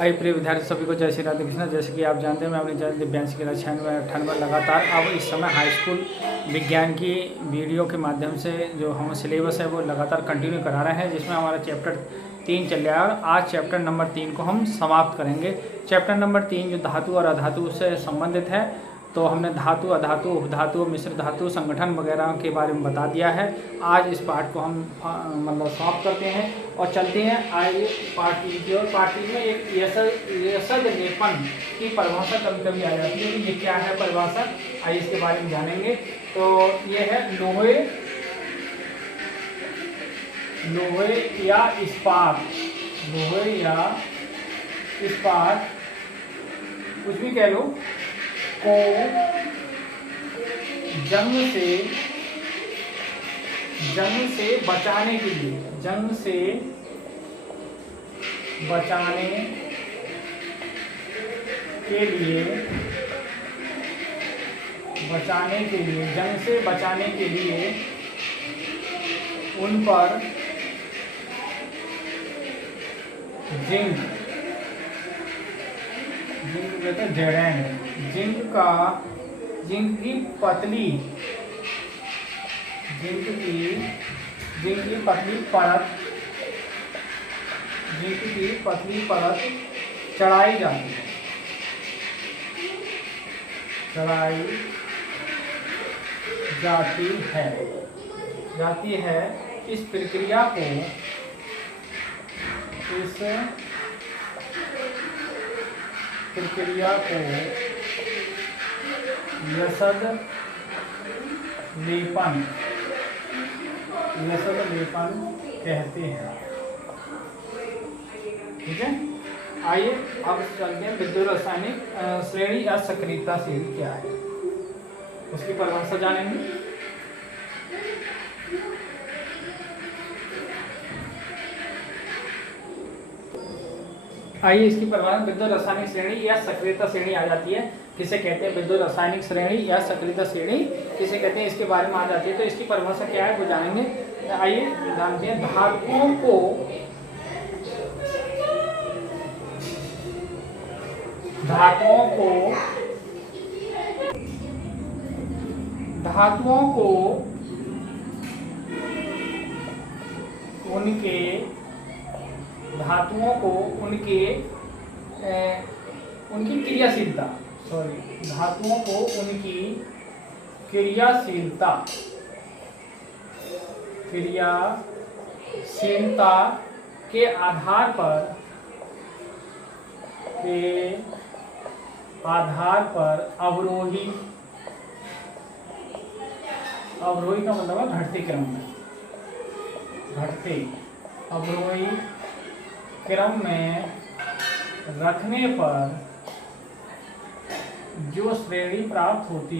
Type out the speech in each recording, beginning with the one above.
आई प्रिय विद्यार्थी सभी को जय श्री राधे कृष्णा। जैसे कि आप जानते हैं मैं अपने चैनल दिव्यांश की 96 लगातार अब इस समय हाई स्कूल विज्ञान की वीडियो के माध्यम से जो हम सिलेबस है वो लगातार कंटिन्यू करा रहे हैं, जिसमें हमारा चैप्टर 3 चल रहा है और आज चैप्टर नंबर 3 को हम समाप्त करेंगे। चैप्टर नंबर 3 जो धातु और अधातु से संबंधित है, तो हमने धातु, अधातु, उपधातु, मिश्र धातु, संगठन वगैरह के बारे में बता दिया है। आज इस पाठ को हम मतलब समाप्त करते हैं और चलते हैं आइए पार्ट 3 की ओर। पार्ट 3 में एक यशद लेपन की परिभाषा कभी कभी आ जाती है, ये क्या है परिभाषा, आइए इसके बारे में जानेंगे। तो ये है लोहे या इस्पात, लोहे या इस्पात कुछ भी कह लो को जंग से बचाने के लिए, जंग से बचाने के लिए, जंग से बचाने के लिए उन पर जिंक कहते हैं जेडेन, जिंक की पतली परत चढ़ाई जाती है। इस प्रक्रिया को यशद लेपन कहते हैं। ठीक है, आइए अब चलते हैं विद्युत रासायनिक श्रेणी या सक्रियता श्रेणी क्या है, उसकी परिभाषा जानेंगे। आइए इसकी परिभाषा, विद्युत रासायनिक श्रेणी या सक्रियता श्रेणी आ जाती है। किसे कहते हैं विद्युत रासायनिक श्रेणी या सक्रियता श्रेणी किसे कहते हैं, इसके बारे में आ जाती है। तो इसकी परिभाषा क्या है वो जानेंगे। आइए जानते हैं। धातुओं को उनकी क्रियाशीलता के आधार पर अवरोही का मतलब है घटते अवरोही क्रम में रखने पर जो श्रेणी प्राप्त होती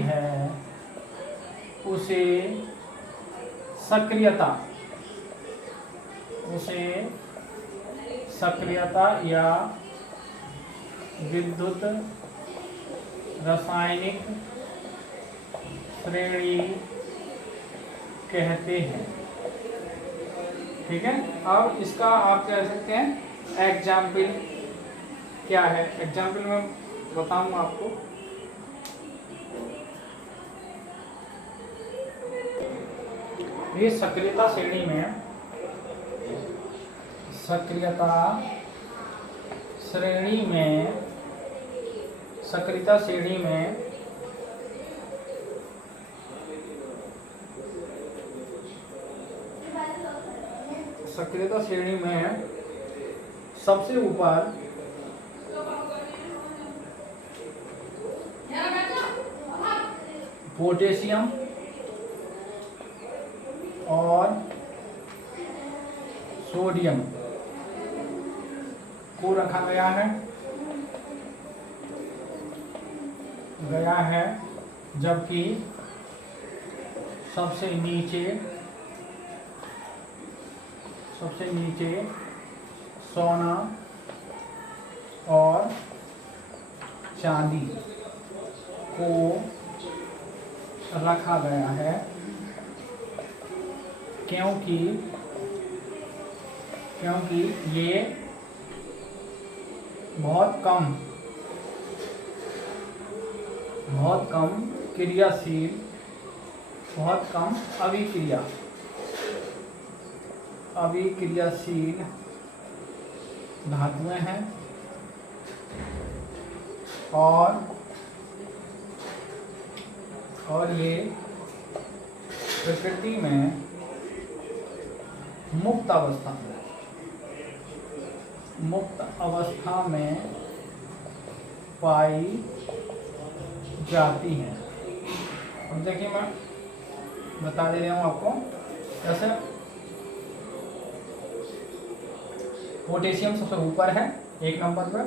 है उसे सक्रियता या विद्युत रासायनिक श्रेणी कहते हैं। ठीक है, अब इसका आप कह सकते हैं एग्जाम्पल क्या है। एग्जाम्पल में बताऊंगा आपको। ये सक्रियता श्रेणी में सबसे ऊपर पोटेशियम और सोडियम को रखा गया है, जबकि सबसे नीचे सोना और चांदी को रखा गया है। क्योंकि ये बहुत कम क्रियाशील, बहुत कम अभिक्रियाशील धातुएं हैं और ये प्रकृति में मुक्त अवस्था में पाई जाती हैं। अब देखिए मैं बता दे रहा हूँ आपको, जैसे पोटेशियम सबसे ऊपर है 1 नंबर पर,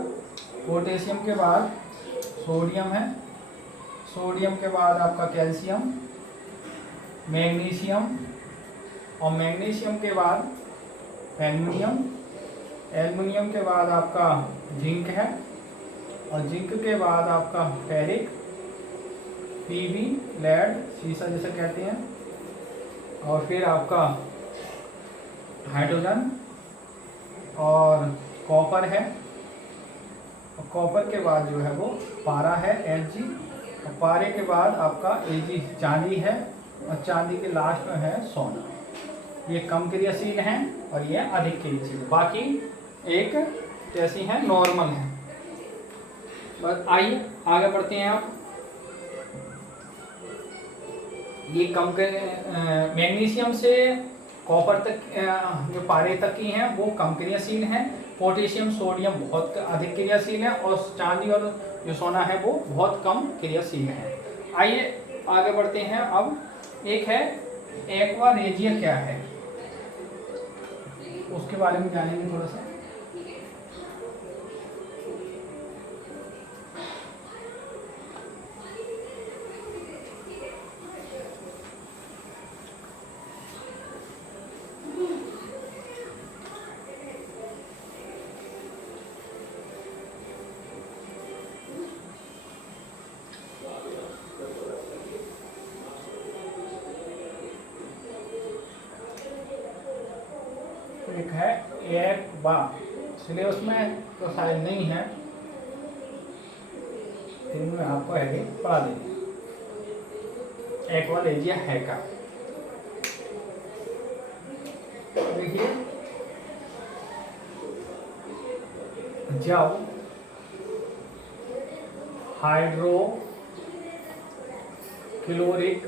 पोटेशियम के बाद सोडियम है, सोडियम के बाद आपका कैल्शियम, मैग्नीशियम, और मैग्नीशियम के बाद एल्युमिनियम, एल्युमिनियम के बाद आपका जिंक है, और जिंक के बाद आपका फेरिक, पीबी लेड शीशा जैसे कहते हैं, और फिर आपका हाइड्रोजन और कॉपर है, और कॉपर के बाद जो है वो पारा है Ag, और पारे के बाद आपका Ag चांदी है, और चांदी के लास्ट में है सोना। ये कम क्रियाशील हैं और ये अधिक क्रियाशील, बाकी एक जैसी हैं, नॉर्मल है। बस आइए आगे बढ़ते हैं। आप ये कम मैग्नीशियम से कॉपर तक जो पारे तक की हैं वो कम क्रियाशील हैं, पोटेशियम सोडियम बहुत अधिक क्रियाशील है, और चांदी और जो सोना है वो बहुत कम क्रियाशील है। आइए आगे बढ़ते हैं। अब एक है एक्वा रेजिया, क्या है उसके बारे में जानेंगे थोड़ा सा। एक है एक्वा, सिलेबस में तो शायद नहीं है, इनमें आपको है पढ़ा देंगे। एक्वा रेजिया है का, देखिए जब हाइड्रोक्लोरिक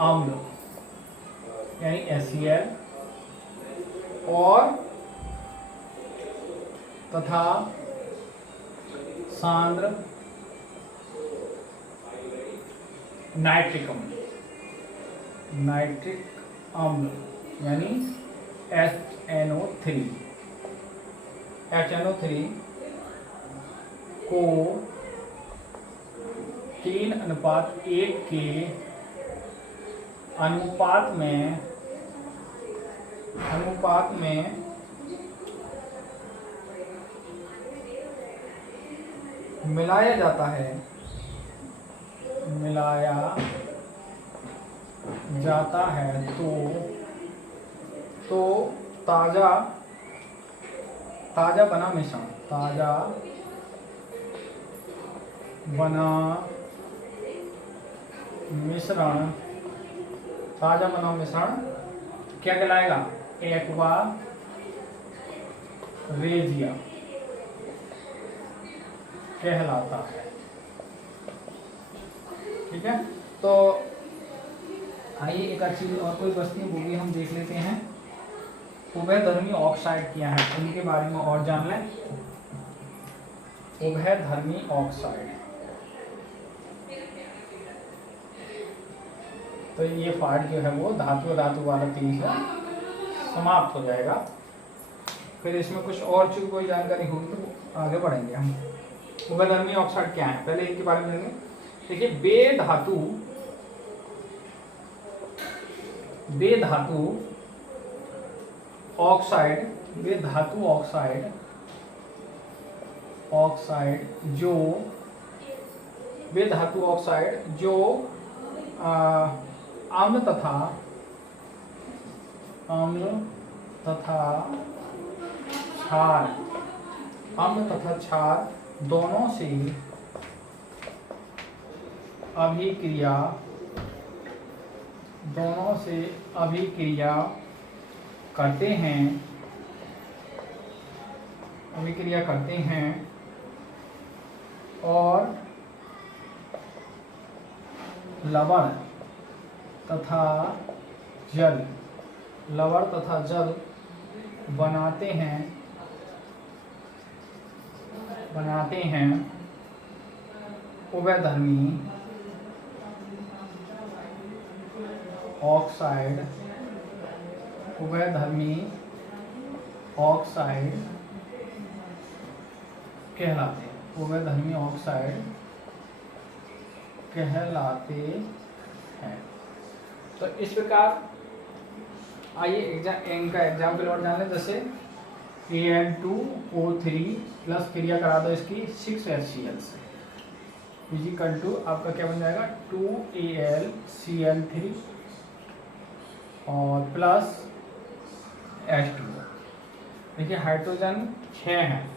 अम्ल यानी HCl और तथा सांद्र नाइट्रिक अम्ल यानी HNO3 को 3:1 के अनुपात में मिलाया जाता है तो ताजा बना मिश्रण क्या कहलाएगा? एक्वा रेजिया कहलाता है। ठीक है, तो आइए एक अच्छी और कोई वस्तु वो भी हम देख लेते हैं। उभयधर्मी ऑक्साइड क्या है, उनके बारे में और जान लें। उभयधर्मी ऑक्साइड, तो ये पार्ट जो है वो धातु वाला 30 है, समाप्त हो जाएगा। फिर इसमें कुछ और चीज कोई जानकारी होगी तो आगे बढ़ेंगे हम। उभयधर्मी ऑक्साइड क्या है, पहले इनके बारे में जानेंगे। देखिए बेधातु ऑक्साइड जो अम्ल तथा अम्ल तथा क्षार, अम्ल तथा क्षार दोनों से अभिक्रिया करते हैं और लवण तथा जल बनाते हैं उभयधर्मी ऑक्साइड कहलाते हैं। तो इस प्रकार आइए इनका एग्जाम्पल और जान लें। जैसे Al2O3 प्लस क्रिया करा दो इसकी 6HCl से, इजिकल टू आपका क्या बन जाएगा 2AlCl3 और प्लस H2O। देखिए हाइड्रोजन 6 है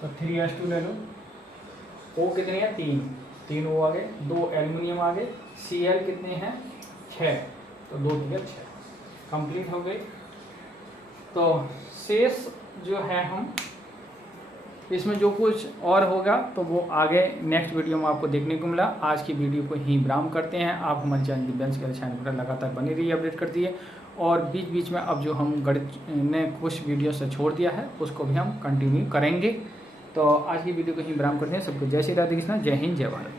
तो 3H2 ले लो, O कितने हैं 3 O आ गए, 2 एल्युमिनियम आ गए, Cl कितने हैं 6 तो 2 3 6 कंप्लीट हो गई। तो शेष जो है हम इसमें जो कुछ और होगा तो वो आगे नेक्स्ट वीडियो में आपको देखने को मिला। आज की वीडियो को ही विराम करते हैं। आप हमारे चैनल दिव्यांश के चैनल पर लगातार बने रहिए, अपडेट कर दिए, और बीच बीच में अब जो हम गणित ने कुछ वीडियो से छोड़ दिया है उसको भी हम कंटिन्यू करेंगे। तो आज की वीडियो को ही विराम करते हैं। सबको जय श्री राधे कृष्णा, जय हिंद, जय भारत।